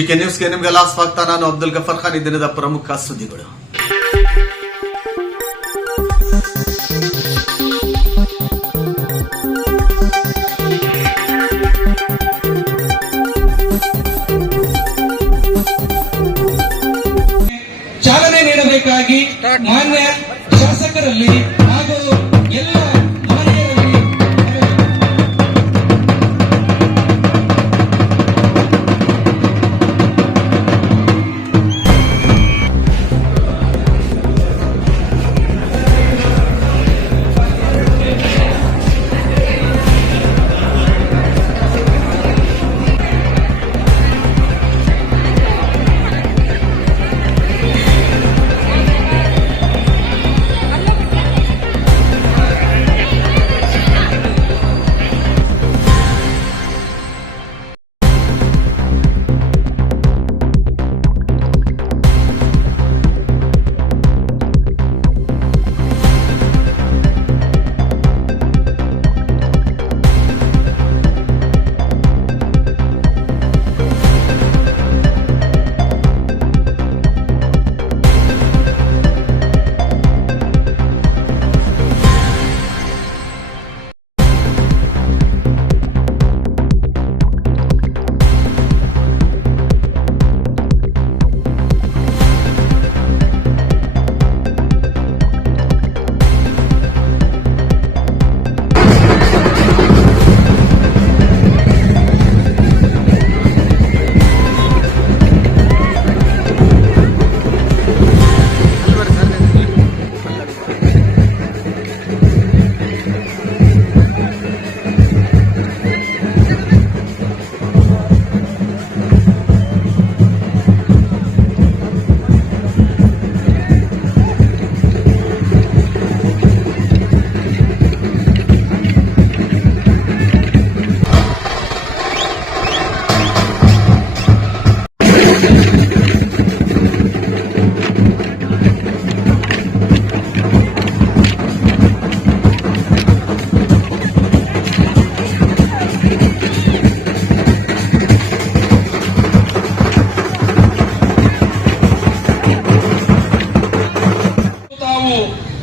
GK ನ್ಯೂಸ್ಗೆ ನಿಮಗೆಲ್ಲ ಸ್ವಾಗತ ನಾನು ಅಬ್ದುಲ್ ಗಫರ್ ಖಾನ್ ಈ ದಿನದ ಪ್ರಮುಖ ಸುದ್ದಿಗಳು. ಚಾಲನೆ ನೀಡಬೇಕಾಗಿ ಮಾನ್ಯ ಶಾಸಕರಲ್ಲಿ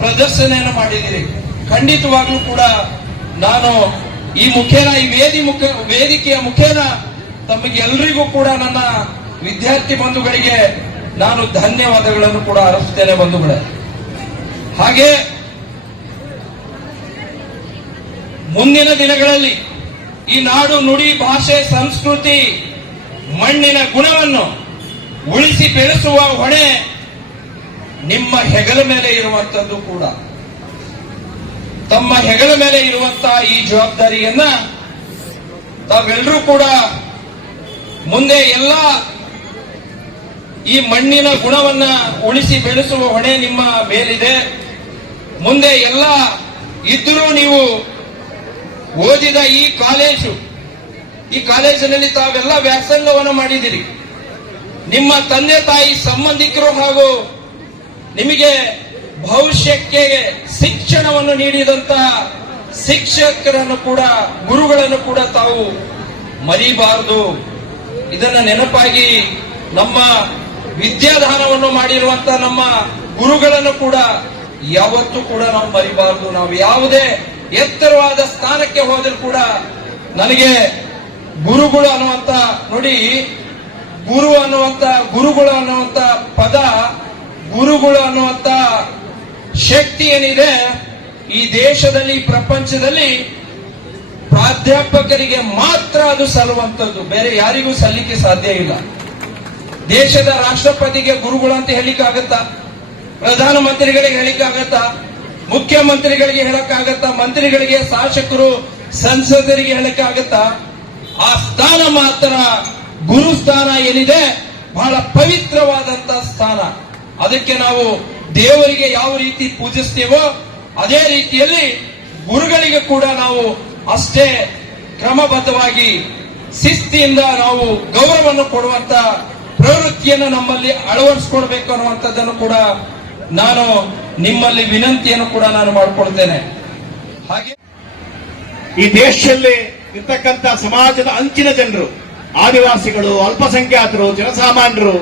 ಪ್ರದರ್ಶನೆಯನ್ನು ಮಾಡಿದಿರಿ ಖಂಡಿತವಾಗ್ಲೂ ಕೂಡ ನಾನು ಈ ಮುಖೇನ, ಈ ವೇದಿ ಮುಖ, ವೇದಿಕೆಯ ಮುಖೇನ ತಮಗೆಲ್ಲರಿಗೂ ಕೂಡ ನನ್ನ ವಿದ್ಯಾರ್ಥಿ ಬಂಧುಗಳಿಗೆ ನಾನು ಧನ್ಯವಾದಗಳನ್ನು ಕೂಡ ಅರ್ಪಿಸ್ತೇನೆ ಬಂಧುಗಳೇ. ಹಾಗೆ ಮುಂದಿನ ದಿನಗಳಲ್ಲಿ ಈ ನಾಡು ನುಡಿ ಭಾಷೆ, ಸಂಸ್ಕೃತಿ, ಮಣ್ಣಿನ ಗುಣವನ್ನು ಉಳಿಸಿ ಬೆಳೆಸುವ ಹೊಣೆ ನಿಮ್ಮ ಹೆಗಲ ಮೇಲೆ ಇರುವಂತದ್ದು ಕೂಡ. ತಮ್ಮ ಹೆಗಲ ಮೇಲೆ ಇರುವಂತಹ ಈ ಜವಾಬ್ದಾರಿಯನ್ನ ತಾವೆಲ್ಲರೂ ಕೂಡ ಮುಂದೆ ಎಲ್ಲ ಈ ಮಣ್ಣಿನ ಗುಣವನ್ನ ಉಳಿಸಿ ಬೆಳೆಸುವ ಹೊಣೆ ನಿಮ್ಮ ಮೇಲಿದೆ. ಮುಂದೆ ಎಲ್ಲ ಇದ್ರೂ ನೀವು ಓದಿದ ಈ ಕಾಲೇಜು, ಈ ಕಾಲೇಜಿನಲ್ಲಿ ತಾವೆಲ್ಲ ವ್ಯಾಸಂಗವನ್ನು ಮಾಡಿದಿರಿ ನಿಮ್ಮ ತಂದೆ ತಾಯಿ ಸಂಬಂಧಿಕರು ಹಾಗೂ ನಿಮಗೆ ಭವಿಷ್ಯಕ್ಕೆ ಶಿಕ್ಷಣವನ್ನು ನೀಡಿದಂತಹ ಶಿಕ್ಷಕರನ್ನು ಕೂಡ, ಗುರುಗಳನ್ನು ಕೂಡ ತಾವು ಮರಿಬಾರದು. ಇದನ್ನ ನೆನಪಾಗಿ ನಮ್ಮ ವಿದ್ಯಾದಾನವನ್ನು ಮಾಡಿರುವಂತ ನಮ್ಮ ಗುರುಗಳನ್ನು ಕೂಡ ಯಾವತ್ತೂ ಕೂಡ ನಾವು ಮರಿಬಾರದು. ನಾವು ಯಾವುದೇ ಎತ್ತರವಾದ ಸ್ಥಾನಕ್ಕೆ ಹೋದರೂ ಕೂಡ ನನಗೆ ಗುರುಗಳು ಅನ್ನುವಂತ ನೋಡಿ, ಗುರು ಅನ್ನುವಂತ, ಗುರುಗಳು ಅನ್ನುವಂತ ಪದ, ಗುರುಗಳು ಅನ್ನುವಂತ ಶಕ್ತಿ ಏನಿದೆ, ಈ ದೇಶದಲ್ಲಿ ಪ್ರಪಂಚದಲ್ಲಿ ಪ್ರಾಧ್ಯಾಪಕರಿಗೆ ಮಾತ್ರ ಅದು ಸಲ್ಲುವಂಥದ್ದು. ಬೇರೆ ಯಾರಿಗೂ ಸಲ್ಲಿಕೆ ಸಾಧ್ಯ ಇಲ್ಲ. ದೇಶದ ರಾಷ್ಟ್ರಪತಿಗೆ ಗುರುಗಳು ಅಂತ ಹೇಳಿಕ್ಕಾಗತ್ತಾ ಪ್ರಧಾನಮಂತ್ರಿಗಳಿಗೆ ಹೇಳಿಕ್ಕಾಗತ್ತಾ ಮುಖ್ಯಮಂತ್ರಿಗಳಿಗೆ ಹೇಳಕ್ಕಾಗತ್ತಾ? ಮಂತ್ರಿಗಳಿಗೆ, ಶಾಸಕರು, ಸಂಸದರಿಗೆ ಹೇಳಕ್ಕಾಗತ್ತಾ? ಆ ಸ್ಥಾನ ಮಾತ್ರ, ಗುರು ಸ್ಥಾನ ಏನಿದೆ, ಬಹಳ ಪವಿತ್ರವಾದಂತ ಸ್ಥಾನ. ಅದಕ್ಕೆ ನಾವು ದೇವರಿಗೆ ಯಾವ ರೀತಿ ಪೂಜಿಸ್ತೇವೋ, ಅದೇ ರೀತಿಯಲ್ಲಿ ಗುರುಗಳಿಗೆ ಕೂಡ ನಾವು ಅಷ್ಟೇ ಕ್ರಮಬದ್ಧವಾಗಿ ಶಿಸ್ತಿಯಿಂದ ನಾವು ಗೌರವವನ್ನು ಕೊಡುವಂತ ಪ್ರವೃತ್ತಿಯನ್ನು ನಮ್ಮಲ್ಲಿ ಅಳವಡಿಸ್ಕೊಳ್ಬೇಕು ಅನ್ನುವಂಥದ್ದನ್ನು ಕೂಡ ನಾನು ನಿಮ್ಮಲ್ಲಿ ವಿನಂತಿಯನ್ನು ಕೂಡ ನಾನು ಮಾಡಿಕೊಡ್ತೇನೆ ಹಾಗೆ ಈ ದೇಶದಲ್ಲಿ ಇರ್ತಕ್ಕಂಥ ಸಮಾಜದ ಅಂಚಿನ ಜನರು, ಆದಿವಾಸಿಗಳು, ಅಲ್ಪಸಂಖ್ಯಾತರು, ಜನಸಾಮಾನ್ಯರು,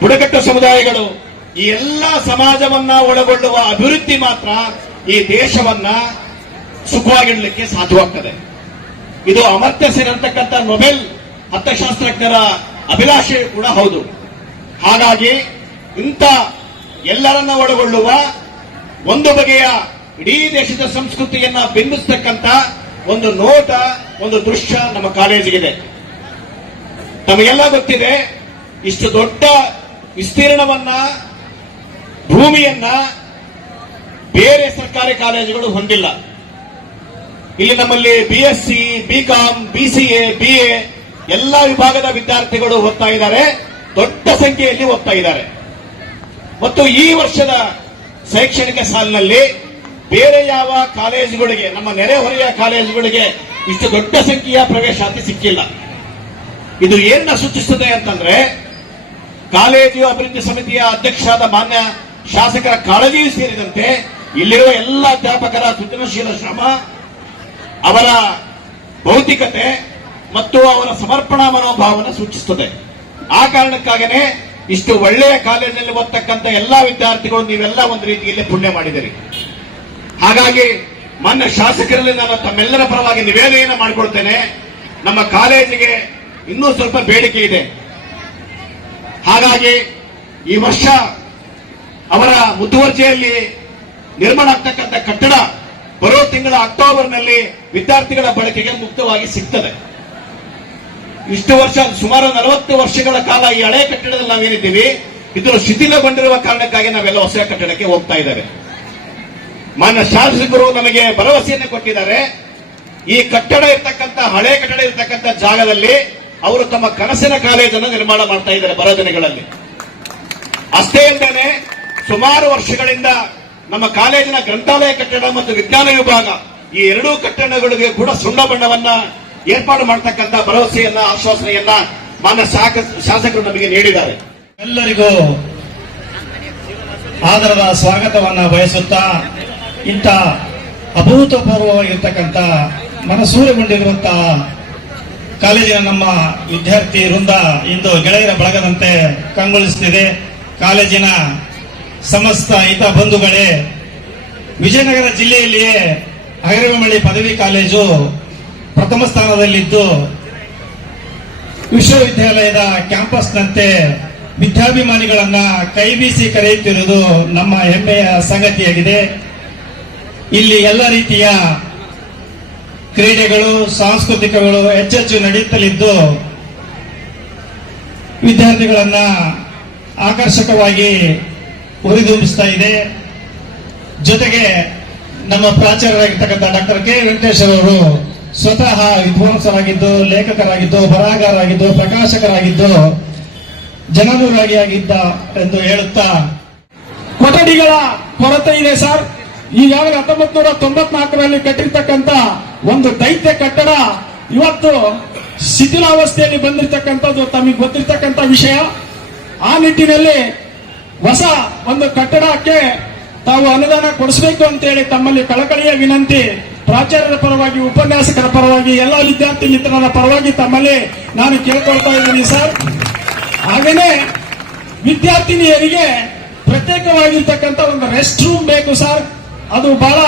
ಬುಡಕಟ್ಟು ಸಮುದಾಯಗಳು, ಈ ಎಲ್ಲ ಸಮಾಜವನ್ನ ಒಳಗೊಳ್ಳುವ ಅಭಿವೃದ್ಧಿ ಮಾತ್ರ ಈ ದೇಶವನ್ನ ಸುಖವಾಗಿಡಲಿಕ್ಕೆ ಸಾಧ್ಯವಾಗ್ತದೆ. ಇದು ಅಮರ್ತ್ಯ ಸೇನ್ ನೊಬೆಲ್ ಅರ್ಥಶಾಸ್ತ್ರಜ್ಞರ ಅಭಿಲಾಷೆ ಕೂಡ ಹೌದು. ಹಾಗಾಗಿ ಇಂಥ ಎಲ್ಲರನ್ನ ಒಳಗೊಳ್ಳುವ ಒಂದು ಬಗೆಯ ಇಡೀ ದೇಶದ ಸಂಸ್ಕೃತಿಯನ್ನ ಬಿಂಬಿಸ್ತಕ್ಕಂಥ ಒಂದು ನೋಟ, ಒಂದು ದೃಶ್ಯ ನಮ್ಮ ಕಾಲೇಜಿಗಿದೆ. ತಮಗೆಲ್ಲ ಗೊತ್ತಿದೆ, ಇಷ್ಟು ದೊಡ್ಡ ವಿಸ್ತೀರ್ಣವನ್ನ, ಭೂಮಿಯನ್ನ ಬೇರೆ ಸರ್ಕಾರಿ ಕಾಲೇಜುಗಳು ಹೊಂದಿಲ್ಲ. ಇಲ್ಲಿ ನಮ್ಮಲ್ಲಿ B S C B com B C A B A ಎಲ್ಲ ವಿಭಾಗದ ವಿದ್ಯಾರ್ಥಿಗಳು ಓದ್ತಾ ಇದ್ದಾರೆ. ದೊಡ್ಡ ಸಂಖ್ಯೆಯಲ್ಲಿ ಓದ್ತಾ ಇದ್ದಾರೆ. ಮತ್ತು ಈ ವರ್ಷದ ಶೈಕ್ಷಣಿಕ ಸಾಲಿನಲ್ಲಿ ಬೇರೆ ಯಾವ ಕಾಲೇಜುಗಳಿಗೆ, ನಮ್ಮ ನೆರೆಹೊರೆಯ ಕಾಲೇಜುಗಳಿಗೆ ಇಷ್ಟು ದೊಡ್ಡ ಸಂಖ್ಯೆಯ ಪ್ರವೇಶಾತಿ ಸಿಕ್ಕಿಲ್ಲ. ಇದು ಏನನ್ನ ಸೂಚಿಸುತ್ತದೆ ಅಂತಂದ್ರೆ, ಕಾಲೇಜು ಅಭಿವೃದ್ಧಿ ಸಮಿತಿಯ ಅಧ್ಯಕ್ಷರಾದ ಮಾನ್ಯ ಶಾಸಕರ ಕಾಳಜಿಯೂ ಸೇರಿದಂತೆ ಇಲ್ಲಿರುವ ಎಲ್ಲ ಅಧ್ಯಾಪಕರ ಸೃಜನಶೀಲ ಶ್ರಮ, ಅವರ ಭೌತಿಕತೆ ಮತ್ತು ಅವರ ಸಮರ್ಪಣಾ ಮನೋಭಾವನ ಸೂಚಿಸುತ್ತದೆ. ಆ ಕಾರಣಕ್ಕಾಗನೇ ಇಷ್ಟು ಒಳ್ಳೆಯ ಕಾಲೇಜಿನಲ್ಲಿ ಓದ್ತಕ್ಕಂಥ ಎಲ್ಲಾ ವಿದ್ಯಾರ್ಥಿಗಳು ನೀವೆಲ್ಲ ಒಂದು ರೀತಿಯಲ್ಲಿ ಪುಣ್ಯ ಮಾಡಿದಿರಿ ಹಾಗಾಗಿ ಮಾನ್ಯ ಶಾಸಕರಲ್ಲಿ ನಾನು ತಮ್ಮೆಲ್ಲರ ಪರವಾಗಿ ನಿವೇದನೆಯನ್ನು ಮಾಡಿಕೊಳ್ತೇನೆ ನಮ್ಮ ಕಾಲೇಜಿಗೆ ಇನ್ನೂ ಸ್ವಲ್ಪ ಬೇಡಿಕೆ ಇದೆ. ಹಾಗಾಗಿ ಈ ವರ್ಷ ಅವರ ಮುತುವರ್ಜಿಯಲ್ಲಿ ನಿರ್ಮಾಣ ಆಗ್ತಕ್ಕಂಥ ಕಟ್ಟಡ ಬರೋ ತಿಂಗಳ ಅಕ್ಟೋಬರ್ನಲ್ಲಿ ವಿದ್ಯಾರ್ಥಿಗಳ ಬಳಕೆಗೆ ಮುಕ್ತವಾಗಿ ಸಿಗ್ತದೆ. ಇಷ್ಟು ವರ್ಷ, ಸುಮಾರು ನಲವತ್ತು ವರ್ಷಗಳ ಕಾಲ ಈ ಹಳೆ ಕಟ್ಟಡದಲ್ಲಿ ನಾವೇನಿದ್ದೀವಿ ಇದು ಶಿಥಿಲಗೊಂಡಿರುವ ಕಾರಣಕ್ಕಾಗಿ ನಾವೆಲ್ಲ ಹೊಸ ಕಟ್ಟಡಕ್ಕೆ ಹೋಗ್ತಾ ಇದ್ದೇವೆ. ಮಾನ್ಯ ಶಾಸಕರು ನಮಗೆ ಭರವಸೆಯನ್ನು ಕೊಟ್ಟಿದ್ದಾರೆ. ಈ ಕಟ್ಟಡ ಇರ್ತಕ್ಕಂಥ, ಹಳೆ ಕಟ್ಟಡ ಇರ್ತಕ್ಕಂಥ ಜಾಗದಲ್ಲಿ ಅವರು ತಮ್ಮ ಕನಸಿನ ಕಾಲೇಜನ್ನು ನಿರ್ಮಾಣ ಮಾಡ್ತಾ ಇದ್ದಾರೆ ಬರೋ ದಿನಗಳಲ್ಲಿ. ಅಷ್ಟೇ ಅಲ್ಲದೆ ಸುಮಾರು ವರ್ಷಗಳಿಂದ ನಮ್ಮ ಕಾಲೇಜಿನ ಗ್ರಂಥಾಲಯ ಕಟ್ಟಡ ಮತ್ತು ವಿಜ್ಞಾನ ವಿಭಾಗ ಈ ಎರಡೂ ಕಟ್ಟಡಗಳಿಗೆ ಕೂಡ ಸುಣ್ಣ ಬಣ್ಣವನ್ನ ಏರ್ಪಾಡು ಮಾಡತಕ್ಕಂತ ಭರವಸೆಯನ್ನ, ಆಶ್ವಾಸನೆಯನ್ನ ಮಾನ್ಯ ಶಾಸಕರು ನಮಗೆ ನೀಡಿದ್ದಾರೆ. ಎಲ್ಲರಿಗೂ ಆದರದ ಸ್ವಾಗತವನ್ನ ಬಯಸುತ್ತಾ, ಇಂಥ ಅಭೂತಪೂರ್ವವಾಗಿರ್ತಕ್ಕಂಥ ಮನಸೂರೆಗೊಂಡಿರುವಂತಹ ಕಾಲೇಜಿನ ನಮ್ಮ ವಿದ್ಯಾರ್ಥಿ ವೃಂದ ಇಂದು ಗೆಳೆಯರ ಬಳಗದಂತೆ ಕಂಗೊಳಿಸುತ್ತಿದೆ ಕಾಲೇಜಿನ ಸಮಸ್ತ ಹಿತ ಬಂಧುಗಳೇ, ವಿಜಯನಗರ ಜಿಲ್ಲೆಯಲ್ಲಿಯೇ ಹಗರಮಳ್ಳಿ ಪದವಿ ಕಾಲೇಜು ಪ್ರಥಮ ಸ್ಥಾನದಲ್ಲಿದ್ದು ವಿಶ್ವವಿದ್ಯಾಲಯದ ಕ್ಯಾಂಪಸ್ನಂತೆ ವಿದ್ಯಾಭಿಮಾನಿಗಳನ್ನ ಕೈ ಬೀಸಿ ಕರೆಯುತ್ತಿರುವುದು ನಮ್ಮ ಹೆಮ್ಮೆಯ ಸಂಗತಿಯಾಗಿದೆ. ಇಲ್ಲಿ ಎಲ್ಲ ರೀತಿಯ ಕ್ರೀಡೆಗಳು, ಸಾಂಸ್ಕೃತಿಕಗಳು ಹೆಚ್ಚೆಚ್ಚು ನಡೆಯುತ್ತಲಿದ್ದು ವಿದ್ಯಾರ್ಥಿಗಳನ್ನ ಆಕರ್ಷಕವಾಗಿ ಹುರಿದುಂಬಿಸ್ತಾ ಇದೆ. ಜೊತೆಗೆ ನಮ್ಮ ಪ್ರಾಚಾರ್ಯರಾಗಿರ್ತಕ್ಕಂಥ ಡಾಕ್ಟರ್ ಕೆ ವೆಂಕಟೇಶ್ ಅವರು ಸ್ವತಃ ವಿದ್ವಾಂಸರಾಗಿದ್ದು, ಲೇಖಕರಾಗಿದ್ದು, ಬರಹಗಾರರಾಗಿದ್ದು, ಪ್ರಕಾಶಕರಾಗಿದ್ದು ಜನನುರಾಗಿಯಾಗಿದ್ದ ಎಂದು ಹೇಳುತ್ತಾ. ಕೊಠಡಿಗಳ ಕೊರತೆ ಇದೆ ಸರ್. ಈಗಾಗಲೇ ಹತ್ತೊಂಬತ್ ನೂರ ತೊಂಬತ್ನಾಲ್ಕರಲ್ಲಿ ಕಟ್ಟಿರ್ತಕ್ಕಂತ ಒಂದು ದೈತ್ಯ ಕಟ್ಟಡ ಇವತ್ತು ಶಿಥಿಲಾವಸ್ಥೆಯಲ್ಲಿ ಬಂದಿರತಕ್ಕಂಥದ್ದು ತಮಗೆ ಗೊತ್ತಿರ್ತಕ್ಕಂಥ ವಿಷಯ. ಆ ನಿಟ್ಟಿನಲ್ಲಿ ಹೊಸ ಒಂದು ಕಟ್ಟಡಕ್ಕೆ ತಾವು ಅನುದಾನ ಕೊಡಿಸಬೇಕು ಅಂತೇಳಿ ತಮ್ಮಲ್ಲಿ ಕಳಕಳಿಯ ವಿನಂತಿ. ಪ್ರಾಚಾರ್ಯರ ಪರವಾಗಿ, ಉಪನ್ಯಾಸಕರ ಪರವಾಗಿ, ಎಲ್ಲ ವಿದ್ಯಾರ್ಥಿ ಮಿತ್ರರ ಪರವಾಗಿ ತಮ್ಮಲ್ಲಿ ನಾನು ಕೇಳ್ಕೊಳ್ತಾ ಇದ್ದೀನಿ ಸರ್. ಹಾಗೇನೆ ವಿದ್ಯಾರ್ಥಿನಿಯರಿಗೆ ಪ್ರತ್ಯೇಕವಾಗಿರ್ತಕ್ಕಂಥ ಒಂದು ರೆಸ್ಟ್ ರೂಮ್ ಬೇಕು ಸರ್. ಅದು ಬಹಳ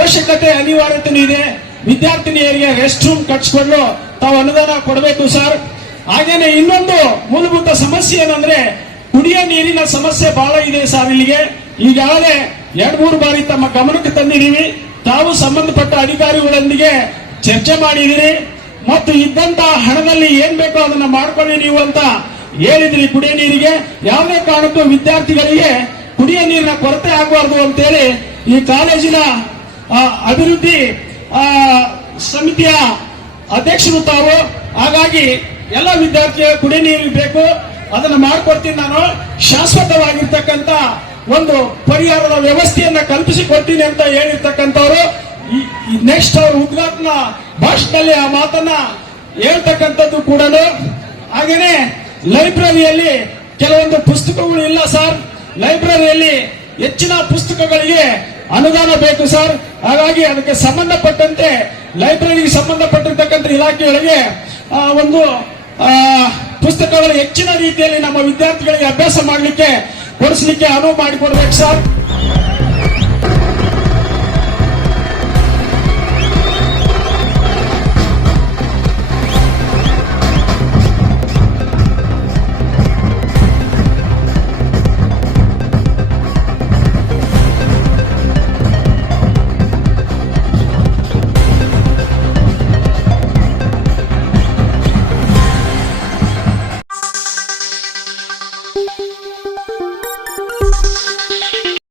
ಅವಶ್ಯಕತೆ ಅನಿವಾರ್ಯತೆ ಇದೆ. ವಿದ್ಯಾರ್ಥಿನಿಯರಿಗೆ ರೆಸ್ಟ್ ರೂಮ್ ಕಟ್ಸ್ಕೊಂಡು ತಾವು ಅನುದಾನ ಕೊಡಬೇಕು ಸರ್. ಹಾಗೇನೆ ಇನ್ನೊಂದು ಮೂಲಭೂತ ಸಮಸ್ಯೆ ಏನಂದ್ರೆ, ಕುಡಿಯ ನೀರಿನ ಸಮಸ್ಯೆ ಬಹಳ ಇದೆ ಸರ್ ಇಲ್ಲಿಗೆ. ಈಗಾಗಲೇ ಎರಡ್ ಮೂರು ಬಾರಿ ತಮ್ಮ ಗಮನಕ್ಕೆ ತಂದಿದ್ದೀವಿ. ತಾವು ಸಂಬಂಧಪಟ್ಟ ಅಧಿಕಾರಿಗಳೊಂದಿಗೆ ಚರ್ಚೆ ಮಾಡಿದಿರಿ ಮತ್ತು ಇದ್ದಂತ ಹಣದಲ್ಲಿ ಏನ್ ಬೇಕೋ ಅದನ್ನ ಮಾಡ್ಕೊಳ್ಳಿ ನೀವು ಅಂತ ಹೇಳಿದ್ರಿ ಕುಡಿಯ ನೀರಿಗೆ. ಯಾವುದೇ ಕಾರಣಕ್ಕೂ ವಿದ್ಯಾರ್ಥಿಗಳಿಗೆ ಕುಡಿಯ ನೀರಿನ ಕೊರತೆ ಆಗಬಾರ್ದು ಅಂತೇಳಿ ಈ ಕಾಲೇಜಿನ ಅಭಿವೃದ್ಧಿ ಸಮಿತಿಯ ಅಧ್ಯಕ್ಷರು ತಾವು. ಹಾಗಾಗಿ ಎಲ್ಲ ವಿದ್ಯಾರ್ಥಿಗಳು ಕುಡಿಯ ನೀರು ಬೇಕು. ಅದನ್ನು ಮಾಡಿಕೊಡ್ತೀನಿ ನಾನು. ಶಾಶ್ವತವಾಗಿರ್ತಕ್ಕಂಥ ಒಂದು ಪರಿಹಾರದ ವ್ಯವಸ್ಥೆಯನ್ನ ಕಲ್ಪಿಸಿಕೊಡ್ತೀನಿ ಅಂತ ಹೇಳಿರ್ತಕ್ಕಂಥವ್ರು ನೆಕ್ಸ್ಟ್ ಅವ್ರ ಉದ್ಘಾಟನಾ ಭಾಷಣದಲ್ಲಿ ಆ ಮಾತನ್ನ ಹೇಳ್ತಕ್ಕಂಥದ್ದು ಕೂಡ ಹಾಗೇನೆ ಲೈಬ್ರರಿಯಲ್ಲಿ ಕೆಲವೊಂದು ಪುಸ್ತಕಗಳು ಇಲ್ಲ ಸರ್. ಲೈಬ್ರರಿಯಲ್ಲಿ ಹೆಚ್ಚಿನ ಪುಸ್ತಕಗಳಿಗೆ ಅನುದಾನ ಬೇಕು ಸರ್. ಹಾಗಾಗಿ ಅದಕ್ಕೆ ಸಂಬಂಧಪಟ್ಟಂತೆ, ಲೈಬ್ರರಿಗೆ ಸಂಬಂಧಪಟ್ಟಿರ್ತಕ್ಕಂಥ ಇಲಾಖೆಗಳಿಗೆ ಒಂದು ಪುಸ್ತಕಗಳು ಹೆಚ್ಚಿನ ರೀತಿಯಲ್ಲಿ ನಮ್ಮ ವಿದ್ಯಾರ್ಥಿಗಳಿಗೆ ಅಭ್ಯಾಸ ಮಾಡಲಿಕ್ಕೆ ಕೊಡಿಸ್ಲಿಕ್ಕೆ ಅನುವು ಮಾಡಿಕೊಡ್ಬೇಕು ಸರ್.